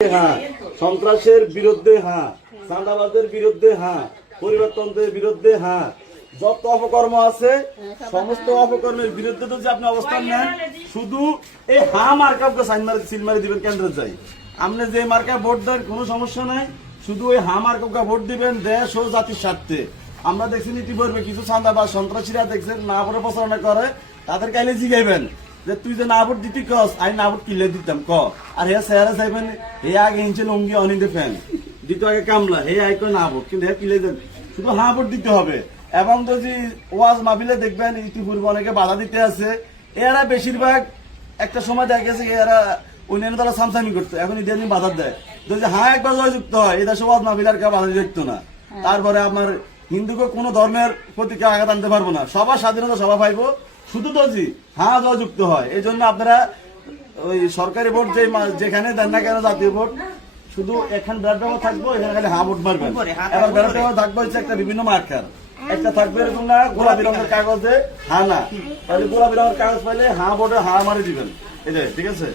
হ্যাঁ, সন্ত্রাসের বিরুদ্ধে হ্যাঁ, চাঁদাবাজের বিরুদ্ধে হ্যাঁ, পরিবারতন্ত্রের বিরুদ্ধে হ্যাঁ, যত অপকর্ম আছে সমস্ত অপকর্মের বিরুদ্ধে তো যে আপনি অবস্থান নেন, শুধু এই হ্যাঁ মার্কাপকে সিলমারি দিবেন কেন্দ্রে যাই। আপনি যে মার্কায় ভোট দেন কোনো সমস্যা নাই, শুধু ওই হ্যাঁ মার্কাপকে ভোট দিবেন দেশ ও জাতির স্বার্থে। আমরা দেখছি ইতিপূর্বে কিছু চাঁদাবাজ সন্ত্রাসীরা দেখছেন না ভোটে প্রচারণা করে, তাদের কাইলে জিগাইবেন যে তুই যে না ভোট দিতি কস আমি না ভোট কিনলে দিতাম ক। আর হে স্যারে চাইবেন হে আগে হিংসে লঙ্গি অনিন্দে ফ্যান দিত আগে কামলা হে আই কয় না ভোট, কিন্তু হে কিনলে দেন শুধু হ্যাঁ ভোট দিতে হবে। এবং যদি ওয়াজ মাহফিলে দেখবেন ইতিপূর্বে অনেকে বাধা দিতে আছে, এরা বেশিরভাগ একটা সময় দেখা গেছে এরা অন্যান্য দল সামসামি করতো, এখন ইদানিং বাধা দেয়। যদি হ্যাঁ একবার জয়যুক্ত হয় এই দেশে ওয়াজ মাহফিল আর কেউ বাধা দেখতো না। তারপরে আপনার হিন্দুকে কোনো ধর্মের প্রতি কেউ আঘাত আনতে পারবো না, সবার স্বাধীনতা সবাই পাইবো, শুধু তো জি হ্যাঁ যুক্ত হয়। এই জন্য আপনারা ওই সরকারি ভোট যেখানে দেন না কেন জাতীয় ভোট, শুধু এখানে ব্যালট পেপার থাকবো, এখানে খালি হ্যাঁ ভোট মারবেন। এবার ব্যালট পেপার থাকবো হচ্ছে একটা বিভিন্ন মার্কার, একটা থাকবে এরকম না গোলাপি রঙের কাগজে হ্যাঁ না, তাহলে গোলাপি রঙের কাগজ পাইলে হ্যাঁ ভোটে হ্যাঁ মারি দিবেন, এটাই ঠিক আছে।